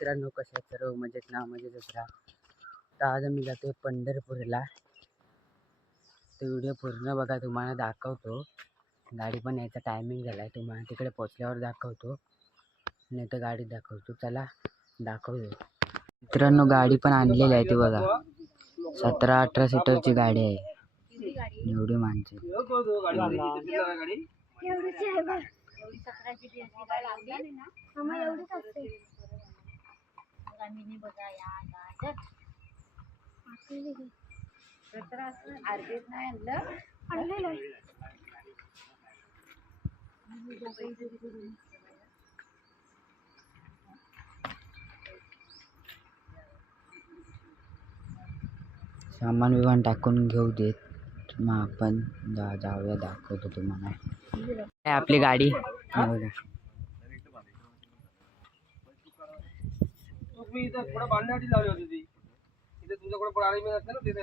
मित्रांनो, कसे आहेत सर्व? मजेत ना? मजेतच राहा. तर आज मी जातोय पंढरपूरला. तो व्हिडिओ पूर्ण बघा, तुम्हाला दाखवतो. गाडी पण यायचा टायमिंग झाला आहे, तुम्हाला तिकडे पोचल्यावर दाखवतो, नाही तर गाडीत दाखवतो. चला दाखवतो. मित्रांनो, गाडी पण आणलेली आहे, ती बघा 17-18 सीटरची गाडी आहे. एवढी माणसं सामान विमान टाकून घेऊ देत, मग आपण जाऊया, दाखवतो तुम्हाला. आपली गाडी थोडं बांधण्यासाठी लावली होती ती. तिथे तुझ्याकडे पण आली नसते ना तिथे.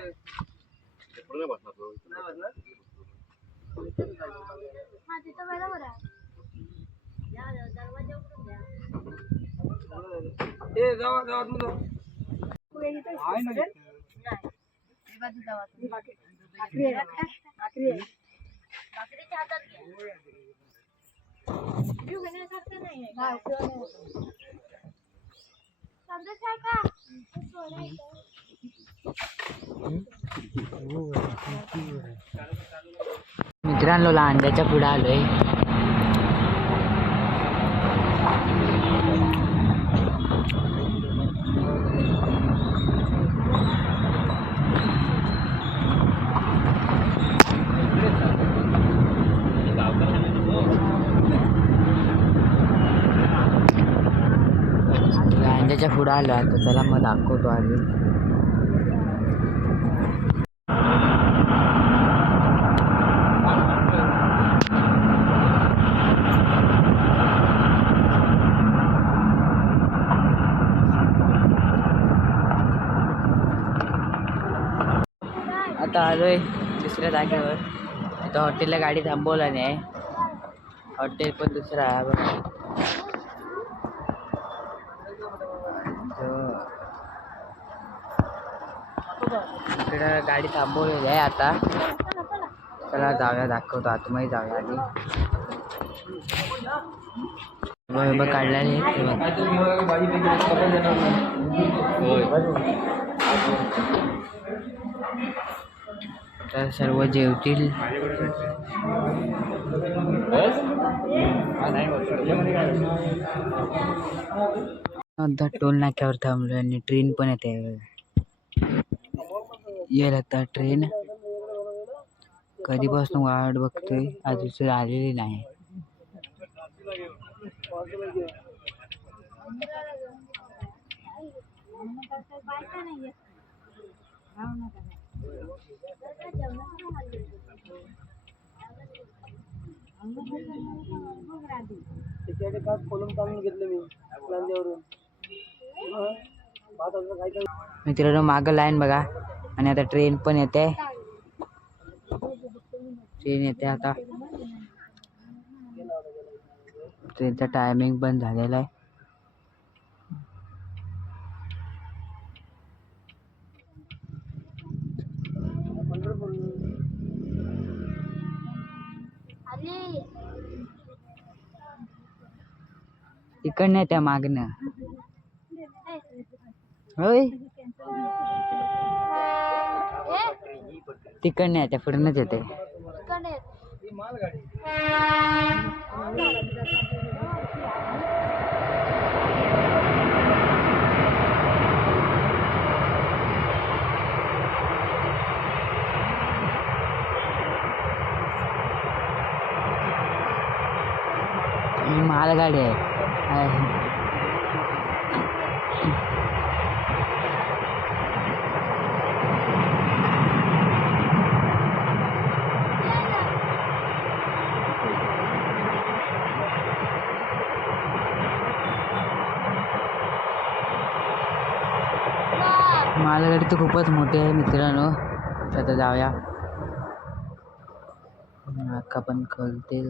पुढे बसणार. हां तिथं बरोबर आहे. या दरवाजा उघडून द्या. ए जावा जावा तुम्ही. पुढे इथे आहे ना. नाही. ही बाजू जावा तुम्ही. भाकरी आहे. भाकरीच्या हातात घ्या. जीव घेण्यासारखं नाही आहे. हा उपयोग नाही. मित्रांनो, लांड्याच्या पुढे आलोय. लांड्याच्या पुढे आलो आता. चला मग दाखवतो आधी. आता आलोय दुसऱ्या जागेवर. इथं हॉटेलला गाडी थांबवला नाही. हॉटेल पण दुसरा आहे बघा. इकडं गाडी थांबवलेली आहे आता. चला जाऊया, दाखवतो. आतमध्ये जाऊया आधी. बरोबर काढल्याने तर सर्व जेवतील. आता टोल नाक्यावर थांबलो आणि ट्रेन पण येते. येईल आता ट्रेन. कधीपासून वाट बघतोय, अजून आलेली नाही. मित्रांनो, मागं लाईन बघा. आणि आता ट्रेन पण येते. ट्रेन येते आता. ट्रेनचा टायमिंग पण झालेला आहे. इकडनं येत्या मागणं. होय, तिकडनं येत्या, पुढनच येते. मालगाडी आहे. मालगाडी तर खूपच मोठी आहे मित्रांनो. आता जाऊया. अक्का पण खोलतील.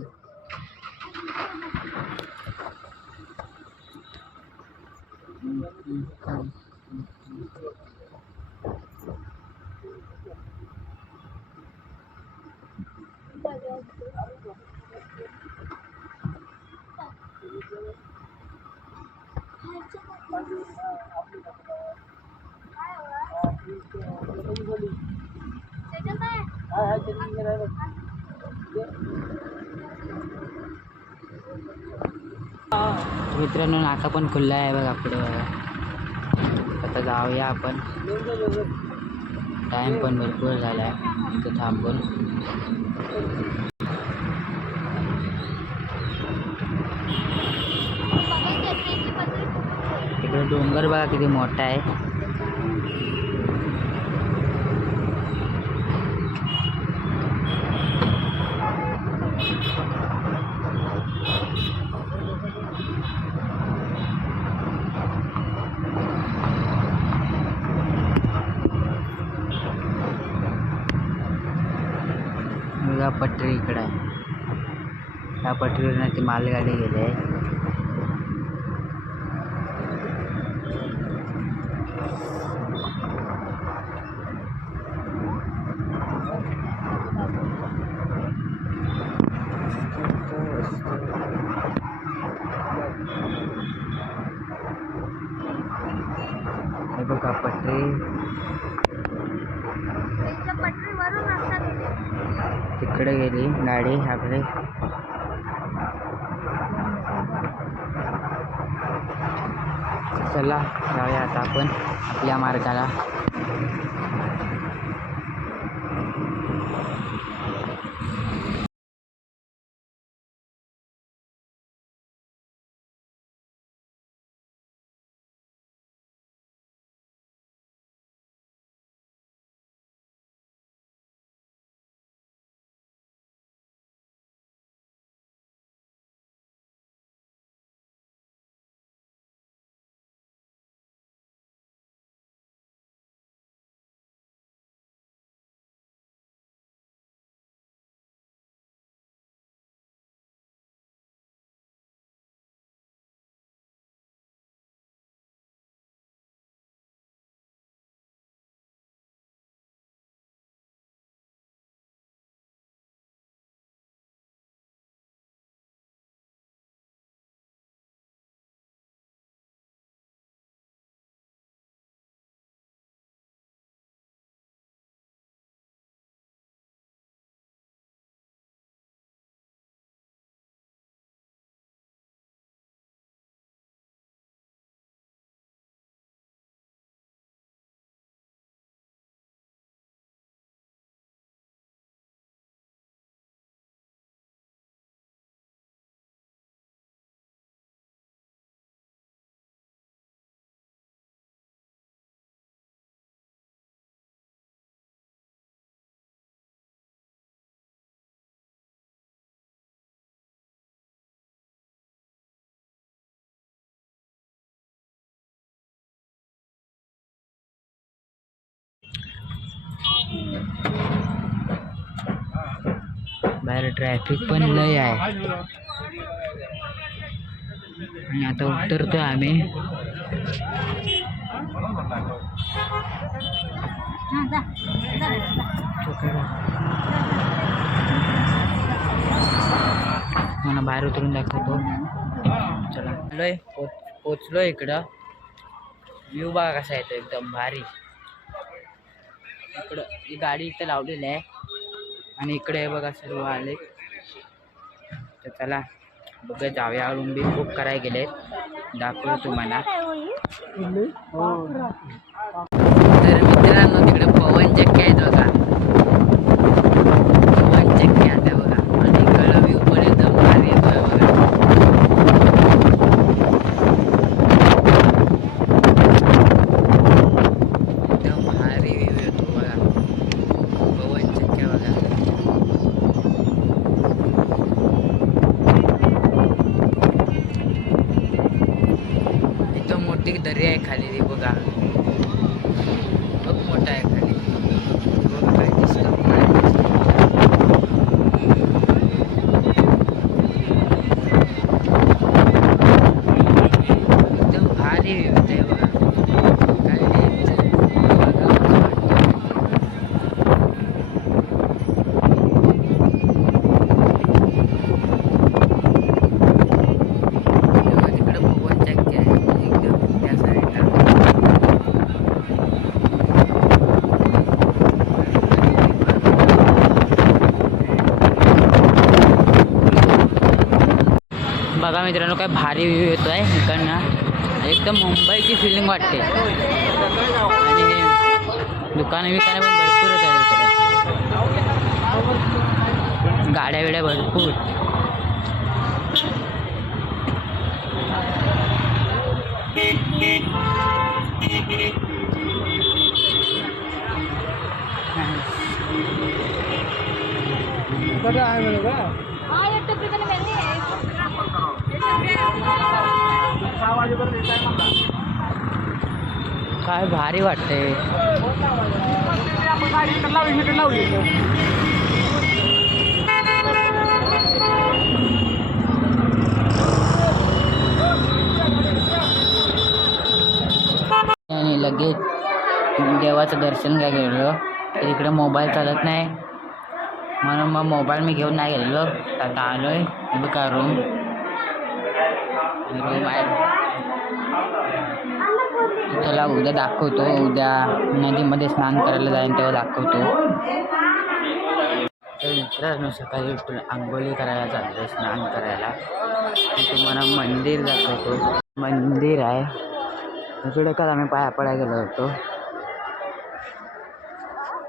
मित्रांनो नाका पण खुल्ला आहे बघा पुढे बघा. आता जाऊया आपण. टाइम पण भरपूर झाला आहे इथं थांबून. तिकडे डोंगर बघा किती मोठा आहे. बघा पटरी इकडे आहे. त्या पटरीवरनं ती मालगाडी गेली आहे. हे बघा पटरी तिकडे गेली गाडी आपली. चला जाऊया आता आपण आपल्या मार्गाला. बाहेर ट्रॅफिक पण लय आहे. आणि आता उतरतोय आम्ही. मला बाहेर उतरून दाखवतो. चला आलोय, पोचलो इकडं. व्ह्यू बघा कसा येतो एकदम भारी. इकडं ही गाडी इथं लावलेली आहे आणि इकडे बघा सर्व आले. तर चला बघा जाऊया. रूम बी बुक करायला गेले, दाखवतो तुम्हाला. तर मित्रांनो तिकडे पवन चक्की आहेत बघा. पवन चक्की आता बघा. आणि इकडं व्ह्यू पण एकदम भारी येतोय बघा. एकदम भारी व्ह्यू येतो बघा. पवन चक्क्या बघा. एकदम मोठी दरी आहे खाली ती बघा. खूप मोठा आहे खाली. बघ काय दिसतं. एकदम भारी व्ह्यू येतोय बघा. बघा मित्रांनो काय भारी व्ह्यू येतो आहे इकडनं, एकदम मुंबईची फिलिंग वाटते. आणि दुकानं बिकानं पण भरपूरच आहे इकडे, गाड्या बिड्या भरपूर. काय भारी वाटते. आणि लगेच देवाचं दर्शन काय गेलेलो, तर इकडे मोबाईल चालत नाही म्हणून मग मोबाईल मी घेऊन नाही गेलेलो. आता आलोय बघा रूम आहे. चला उद्या दाखवतो, उद्या नदीमध्ये स्नान करायला जाईन तेव्हा दाखवतो. तर मित्रांनो सकाळी उठून आंघोळी करायला चाललो, स्नान करायला. तुम्हाला मंदिर दाखवतो, मंदिर आहे इकडे. काल आम्ही पाया पडायला गेलो होतो,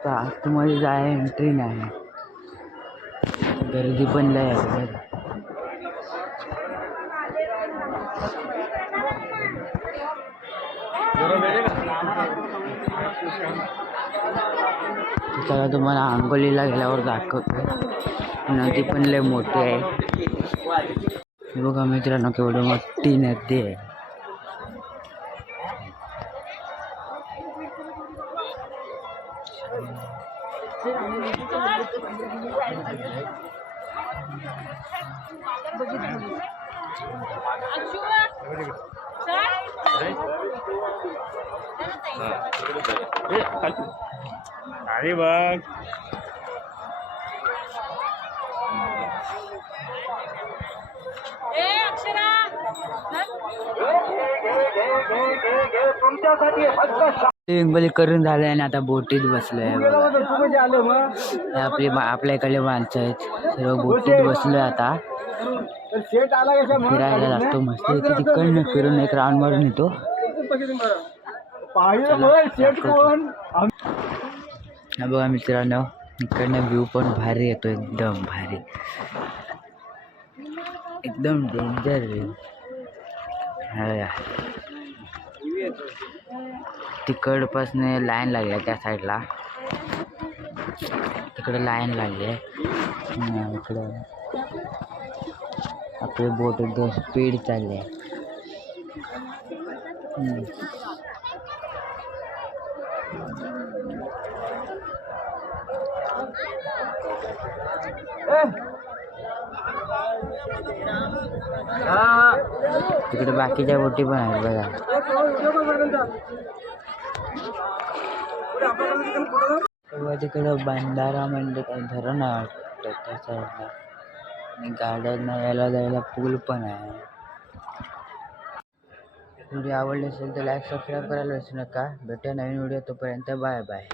तर आतमध्ये जाय एंट्री नाही, गर्दी पण लय आहे. चला तुम्हाला आंघोळीला गेल्यावर दाखवतो. नदी पण लय मोठी आहे बघा मित्रांनो, केवढी मोठी नदी आहे. अरे बघ इंगोली करून झालंय आणि आता बोटीत बसलोय. आपल्या इकडले माणसं आहेत सर्व बोटीत बसलोय. आता फिरायला लागतो मस्त, तिकडनं फिरून एक राऊंड मारून येतो. बघा मित्रांनो इकडनं व्ह्यू पण भारी येतो, एकदम भारी, एकदम डेंजर व्ह्यू. तिकडपासून लाईन लागली आहे त्या साईडला, तिकडे लाईन लागली आहे. इकडं आपली बोट एकदम स्पीड चालली आहे. तिकडे बाकीच्या बोटी पण आहेत बघा. तिकडं बंधारा म्हणजे काय धरण आहे वाटतं त्या साईडला, आणि गाड्यांना यायला जायला पूल पण आहे. व्हिडिओ आवडले असेल तर लाईक सबस्क्राईब करायला विसरू नका. भेटूया नवीन व्हिडिओ, तोपर्यंत बाय बाय.